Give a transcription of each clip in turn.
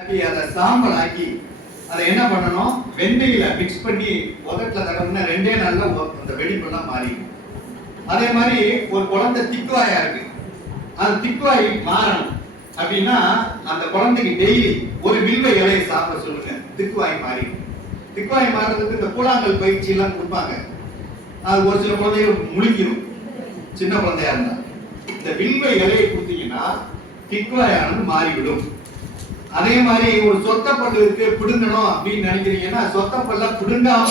அதை சாம்பல் ஆக்கி அதை என்ன பண்ணணும்? வெண்ணெயில மிக்ஸ் பண்ணி உதட்டில் தடவுனா ரெண்டே நாள்ல அந்த வெடிப்பெல்லாம் மாறிடும். அதே மாதிரி ஒரு குழந்தை திக்குவாயா இருக்கு. அந்த திக்குவாய் மாறணும். அப்படின்னா அந்த குழந்தைக்கு டெய்லி ஒரு வில்வ இலையை சாப்பிட சொல்லுங்க. திக்குவாய் மாறிடும். திக்குவாய் மாறுறதுக்கு இந்த கூழாங்கல் பயிற்சி எல்லாம் கொடுப்பாங்க. அது ஒரு சில குழந்தைகள் முழுக்கிடும் சின்ன குழந்தையா இருந்தா. இந்த வில்வ இலையை கொடுத்தீங்கன்னா திக்குவாயானது மாறிவிடும். அதே மாதிரி ஒரு சொத்த பல்லு இருக்கு பிடுங்கணும் அப்படின்னு நினைக்கிறீங்கன்னா சொத்த பல்ல பிடுங்காம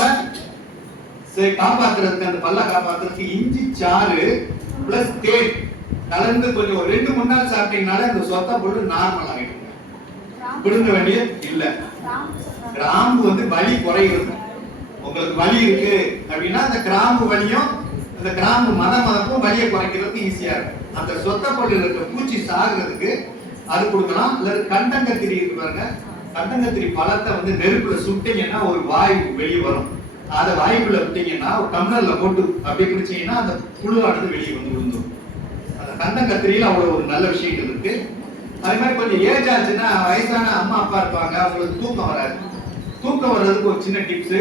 சரி, காப்பாத்துறதுக்கு அந்த பல்ல காப்பாத்துறதுக்கு இஞ்சி சாறு பிளஸ் தேன் கலந்து கொஞ்சம் ஒரு ரெண்டு மூணு நாள் சாப்பிட்டீங்கனாலே அந்த சொத்த பல்லு நார்மல் ஆகிடுங்க பிடுங்க வேண்டிய இல்ல. கிராம்பு வந்து வலி குறைகிறது உங்களுக்கு வலி இருக்கு அப்படின்னா அந்த கிராம்பு வலியும் அந்த கிராம்பு மத மதப்பும் வலியை குறைக்கிறதுக்கு ஈஸியா இருக்கும். அந்த சொத்த பல்லில் இருக்க பூச்சி சாகுறதுக்கு அது கொடுக்கலாம். அல்லது கண்டங்கத்திரி இருக்கு பாருங்க. கண்டங்கத்திரி பழத்தை வந்து நெருப்புல சுட்டீங்கன்னா ஒரு வாயு வெளியே வரும். அதை வாயுக்குள்ள விட்டீங்கன்னா ஒரு டம்ளர்ல போட்டு அப்படி பிடிச்சீங்கன்னா அந்த புழுவானது வெளியே வந்து விழுந்துரும். அந்த கண்டங்கத்திரியில அவ்வளவு ஒரு நல்ல விஷயங்கள் இருக்கு. அதே மாதிரி கொஞ்சம் ஏஜ் ஆச்சுன்னா வயசான அம்மா அப்பா இருப்பாங்க. அவங்களுக்கு தூக்கம் வராது. தூக்கம் வர்றதுக்கு ஒரு சின்ன டிப்ஸ்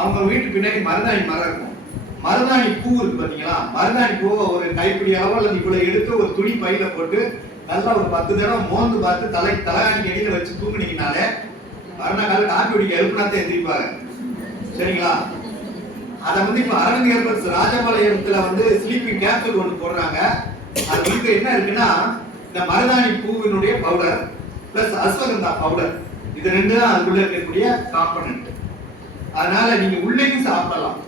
அவங்க வீட்டு பின்னாடி மருதாணி மரம் இருக்கும். மருதாணி பூ இருக்கு பாத்தீங்களா? மருதாணி பூவை ஒரு கைப்பிடி அளவு அல்லது இவ்வளவு எடுத்து ஒரு துணி பையில போட்டு நல்லா ஒரு பத்து தடவை மோந்து பார்த்து தலை தலைகாணிக்கு அடியில வச்சு தூங்குனீங்கனாலே மறுநாள் காப்பி குடிக்க எழுப்பினாத்தே எந்திரிப்பாங்க சரிங்களா? அதை வந்து இப்போ அரவிந்த் ராஜபாளையத்தில் வந்து ஸ்லீப்பிங் கேப்சூல் ஒன்று போடுறாங்க. அது வந்து என்ன இருக்குன்னா இந்த மருதாணி பூவினுடைய பவுடர் பிளஸ் அஸ்வகந்தா பவுடர் இது ரெண்டு தான் அதுக்குள்ள இருக்கக்கூடிய காம்பனண்ட் அதனால நீங்க உள்ளேயும் சாப்பிடலாம்.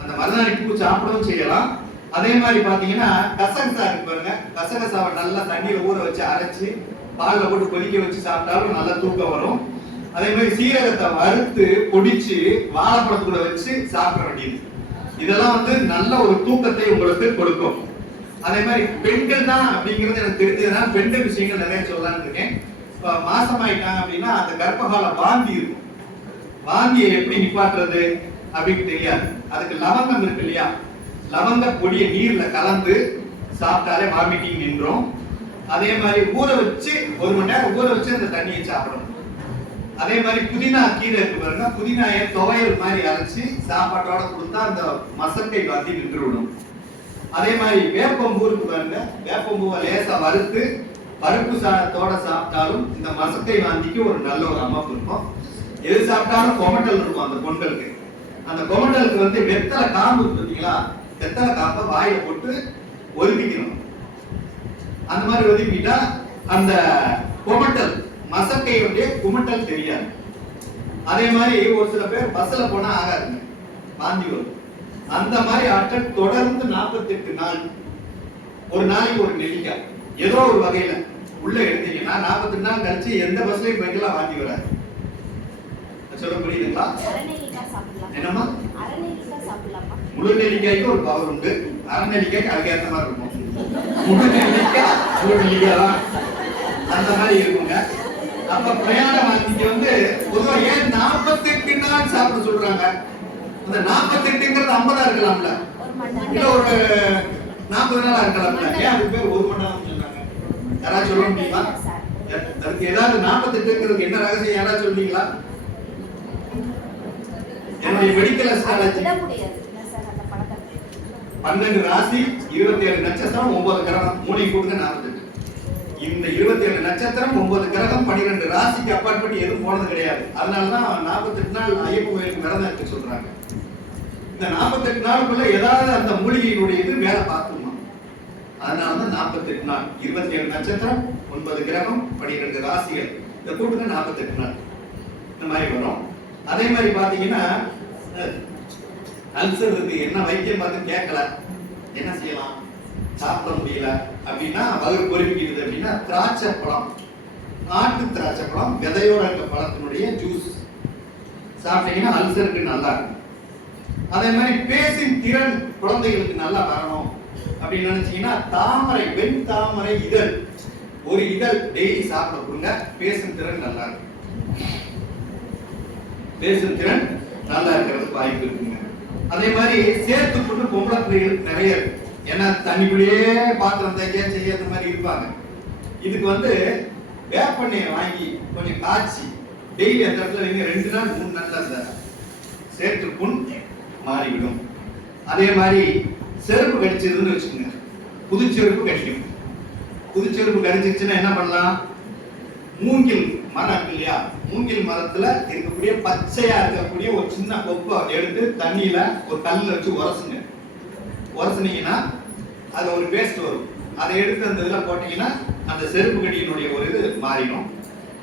அந்த மருதாணி பூ சாப்பிடவும் செய்யலாம். அதே மாதிரி பாத்தீங்கன்னா கசகசா இருக்கு பாருங்க. கசகசாவை நல்லா தண்ணியில ஊற வச்சு அரைச்சு பாலில் போட்டு கொதிக்க வச்சு சாப்பிட்டாலும் நல்லா தூக்கம் வரும். அதே மாதிரி சீரகத்தை வறுத்து பொடிச்சு வாழைப்பழத்துக்குள்ள வச்சு சாப்பிட வேண்டியது. இதெல்லாம் வந்து நல்ல ஒரு தூக்கத்தை உங்களுக்கு கொடுக்கும். அதே மாதிரி பெண்கள் தான் அப்படிங்கிறது எனக்கு தெரிஞ்சதுன்னா பெண்கள் விஷயங்கள் நிறைய சொல்லலாம்னு இருக்கேன். இப்ப மாசமாயிட்டாங்க அப்படின்னா அந்த கர்ப்பகால வாந்தி இருக்கும். வாந்தியை எப்படி நிப்பாட்டுறது அப்படின்னு தெரியாது. அதுக்கு லவங்கம் இருக்கு இல்லையா? லவங்க பொடியை நீர்ல கலந்து சாப்பிட்டாலே வாமிட்டிங் நின்றோம். அதே மாதிரி ஊற வச்சு ஒரு மணி நேரம் ஊற வச்சு அந்த தண்ணியை சாப்பிடணும். அதே மாதிரி புதினா கீரை இருக்கு பாருங்க. புதினாயை துவையல் மாதிரி அரைச்சி சாப்பாட்டோட கொடுத்தா அந்த மசத்தை வாந்தி நின்று விடும் அதே மாதிரி வேப்பம்பூ இருக்கு பாருங்க. வேப்பம்பூவை லேசா வறுத்து பருப்பு சாதத்தோட சாப்பிட்டாலும் இந்த மசத்தை வாந்திக்கு ஒரு நல்ல ஒரு அமைப்பு இருக்கும். எது சாப்பிட்டாலும் கொமட்டல் இருக்கும் அந்த பொண்களுக்கு அந்த கொமட்டலுக்கு வந்து வெத்தலை காம்பு பார்த்தீங்களா வெத்தலை காம்பை வாயில போட்டு ஒதுக்கிக்கணும். அந்த மாதிரி ஒதுக்கிட்டா அந்த குமட்டல் மசக்கையுடைய குமட்டல் தெரியாது. அதே மாதிரி ஒரு சில பேர் பஸ்ல போனா ஆகாதுங்க வாந்தி வரும். அந்த மாதிரி ஆட்கள் தொடர்ந்து 48 நாள் ஒரு நாளைக்கு ஒரு நெல்லிக்காய் ஏதோ ஒரு வகையில உள்ள எடுத்தீங்கன்னா 48 நாள் கழிச்சு எந்த பஸ்லயும் போய்க்கலாம் வாந்தி வராது. சொல்ல புரியுதுங்களா? என்னம்மா? முழு நெல்லிக்காய்க்கு ஒரு பவர் உண்டு. அரை நெல்லிக்காய்க்கு அதுக்கு ஏற்ற மாதிரி இருக்கும். முழு நெல்லிக்காய் முழு நெல்லிக்காய் தான் அந்த மாதிரி இருக்குங்க. அப்ப பிரயாண வாந்திக்கு வந்து பொதுவா ஏன் 48 நாள் சாப்பிட சொல்றாங்க. அந்த 48ங்கிறது 50 இருக்கலாம்ல. இல்ல ஒரு நாற்பது நாளா இருக்கலாம்ல. ஏன் அதுக்கு பேர் ஒரு மணி நேரம் சொன்னாங்க யாராவது சொல்ல முடியுமா? அதுக்கு ஏதாவது 48ங்கிறதுக்கு என்ன ரகசியம்? யாராவது சொல்றீங்களா? என்னுடைய மெடிக்கல் அஸ்ட்ராலஜி பன்னெண்டு ராசி இருபத்தி ஏழு நட்சத்திரம் ஒன்பது கிரகம். மூணை கூட்டுங்க நாற்பத்தெட்டு இந்த இருபத்தி ஏழு நட்சத்திரம் ஒன்பது கிரகம் பன்னிரெண்டு ராசிக்கு அப்பாற்பட்டு எதுவும் போனது கிடையாது. அதனாலதான் நாற்பத்தெட்டு நாள் ஐயப்ப கோயிலுக்கு விரதம் இருக்கு சொல்றாங்க. இந்த நாற்பத்தெட்டு நாளுக்குள்ள ஏதாவது அந்த மூலிகையினுடைய இது வேலை பார்த்துமா அதனாலதான் நாற்பத்தெட்டு நாள். இருபத்தி ஏழு நட்சத்திரம் ஒன்பது கிரகம் பன்னிரெண்டு ராசிகள். இந்த கூட்டுங்க நாற்பத்தெட்டு நாள். இந்த மாதிரி வரும். அதே மாதிரி பாத்தீங்கன்னா அல்சர் இருக்கு. என்ன வைத்தியம் பார்த்து கேட்கல. என்ன செய்யலாம்? சாப்பிட முடியல. அப்படின்னா வயிறு பொறுப்பிக்கிறது அப்படின்னா திராட்சை பழம். நாட்டு திராட்சை பழம் விதையோட இருக்க பழத்தினுடைய ஜூஸ் சாப்பிட்டீங்கன்னா அல்சருக்கு நல்லா இருக்கும். அதே மாதிரி பேசின் திறன் குழந்தைகளுக்கு நல்லா வரணும். அப்படின்னு நினைச்சீங்கன்னா தாமரை வெண் தாமரை இதழ். ஒரு இதழ் டெய்லி சாப்பிட கொடுங்க. பேசும் திறன் நல்லா இருக்கும். பேசும் திறன் நல்லா இருக்கிறதுக்கு வாய்ப்பு இருக்குங்க அதே மாதிரி சேர்த்து கொண்டு பொம்பளை பிள்ளைகள் நிறைய இருக்கு. ஏன்னா தண்ணிக்குள்ளேயே பாத்திரம் தைக்க செய்ய அந்த மாதிரி இருப்பாங்க. இதுக்கு வந்து வேப்பெண்ணெயை வாங்கி கொஞ்சம் காய்ச்சி டெய்லி அந்த இடத்துல வைங்க. ரெண்டு நாள் மூணு நாள் அந்த சேற்று புண் மாறிவிடும். அதே மாதிரி செருப்பு கடிச்சிருதுன்னு வச்சுக்கோங்க. புது செருப்பு கடிக்கும். புது செருப்பு கடிச்சிருச்சுன்னா என்ன பண்ணலாம்? மூங்கில் மரம் இருக்கு இல்லையா? மூங்கில் மரத்துல இருக்கக்கூடிய பச்சையா இருக்கக்கூடிய ஒரு சின்ன கொப்பை எடுத்து தண்ணியில ஒரு கல்லில் வச்சு உரசுங்க. உரசுனீங்கன்னா அதுல ஒரு பேஸ்ட் வரும். அதை எடுத்து அந்த இதில் போட்டீங்கன்னா அந்த செருப்பு கடியினுடைய ஒரு இது மாறிடும்.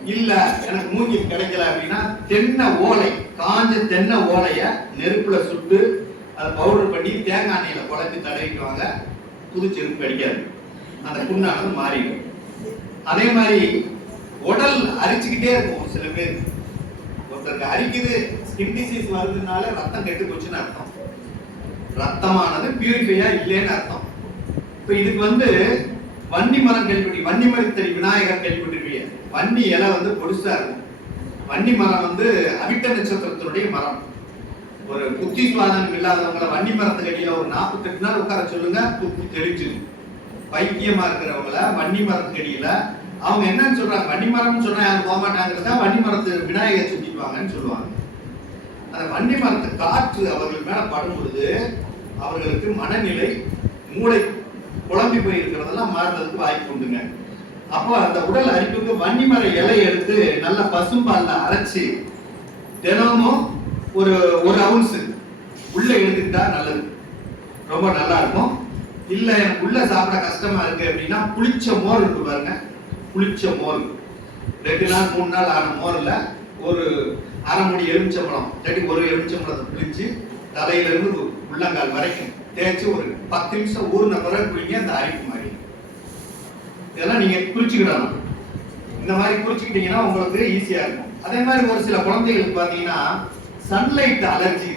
இல்ல எனக்கு மூங்கில் கிடைக்கல அப்படின்னா தென்னை ஓலை காஞ்ச தென்னை ஓலைய நெருப்புல சுட்டு அதை பவுடர் பண்ணி தேங்காய் எண்ணெயில குழப்பி தடவிக்குவாங்க. புது செருப்பு கிடைக்காது. அந்த புண்ணானது மாறிடும். அதே மாதிரி உடல் அரிச்சுக்கிட்டே இருக்கும் சில பேர். ஒருத்தருக்கு அரிக்குது ஸ்கின் டிசீஸ் வருதுனால ரத்தம் கெட்டு போச்சுன்னு அர்த்தம். ரத்தமானது பியூரிஃபையா இல்லைன்னு அர்த்தம். இப்போ இதுக்கு வந்து வன்னி மரம் கேள்விப்பட்டி வன்னி மரத்தடி விநாயகர் கேள்விப்பட்டிருப்பீங்க வன்னி இலை வந்து பொடிசா இருக்கும். வன்னி மரம் வந்து அவிட்ட நட்சத்திரத்தினுடைய மரம். ஒரு புத்தி சுவாதனம் இல்லாதவங்கள வன்னி மரத்துக்கு ஒரு நாற்பத்தெட்டு நாள் உட்கார சொல்லுங்க புத்தி தெளிச்சு பைத்தியமா இருக்கிறவங்கள வன்னி மரத்துக்கு அவங்க என்னன்னு சொல்றாங்க வன்னி மரம்னு சொன்னா யாரும் போக மாட்டாங்கிறதா வன்னி மரத்து விநாயகர் சுட்டிப்பாங்கன்னு சொல்லுவாங்க. அந்த வன்னி மரத்து காற்று அவர்கள் மேல படும் பொழுது அவர்களுக்கு மனநிலை மூளை குழம்பி போய் இருக்கிறதெல்லாம் மாறுறதுக்கு வாய்ப்பு உண்டுங்க. அப்போ அந்த உடல் அரிப்புக்கு வன்னி மர இலை எடுத்து நல்ல பசும்பால்ல அரைச்சி தினமும் ஒரு ஒரு அவுன்ஸ் உள்ள எடுத்துக்கிட்டா நல்லது. ரொம்ப நல்லா இருக்கும். இல்லை எனக்கு உள்ள சாப்பிட கஷ்டமா இருக்கு அப்படின்னா புளிச்ச மோர் இருக்கு பாருங்க. புளிச்ச மோர். ரெண்டு நாள் மூணு நாள் ஆன மோரில் ஒரு அரை மணி எலுமிச்சம்பழம் இல்லாட்டி ஒரு எலுமிச்சம்பழத்தை புளிச்சு தலையில இருந்து உள்ளங்கால் வரைக்கும் தேய்ச்சி ஒரு பத்து நிமிஷம் ஊறின பிறகு குளிங்க அந்த அரிப்பு மாதிரி. இதெல்லாம் நீங்கள் குளிச்சுக்கிடணும் இந்த மாதிரி குளிச்சுக்கிட்டீங்கன்னா உங்களுக்கு ஈஸியாக இருக்கும். அதே மாதிரி ஒரு சில குழந்தைகளுக்கு பார்த்தீங்கன்னா சன்லைட் அலர்ஜி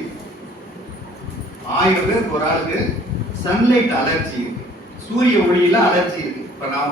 ஆயிரம் பேருக்கு ஒரு ஆளுக்கு சன்லைட் அலர்ஜி இருக்கு சூரிய ஒளியில அலர்ஜி இருக்கு. இப்போ நான்